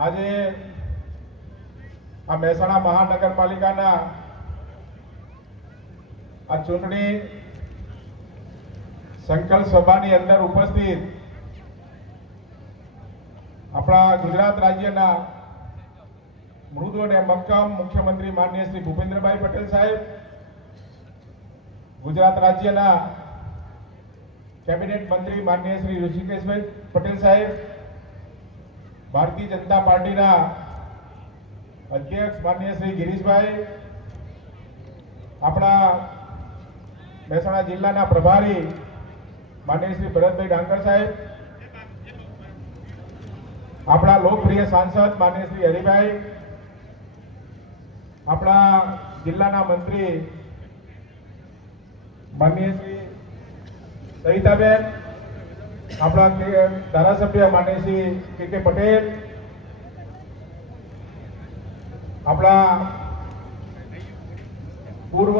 આજે આ મહેસાણા મહાનગરપાલિકાના આ ચૂંટણી સંકલ્પ સભાની અંદર ઉપસ્થિત આપણા ગુજરાત રાજ્યના મૃદુ અને મક્કમ મુખ્યમંત્રી માનનીય શ્રી ભૂપેન્દ્રભાઈ પટેલ સાહેબ, ગુજરાત રાજ્યના કેબિનેટ મંત્રી માનનીય શ્રી ઋષિકેશભાઈ પટેલ સાહેબ, ભારતીય જનતા પાર્ટીના અધ્યક્ષ માનનીય શ્રી ગિરીશભાઈ, આપણા મહેસાણા જિલ્લાના પ્રભારી માનનીય શ્રી ભરતભાઈ ડાંગર સાહેબ, આપણા લોકપ્રિય સાંસદ માનનીય શ્રી હરિભાઈ, આપણા જિલ્લાના મંત્રી માનનીય શ્રી સવિતાબેન, આપણા ધારાસભ્ય માનનીય શ્રી કે પટેલ, આપણા પૂર્વ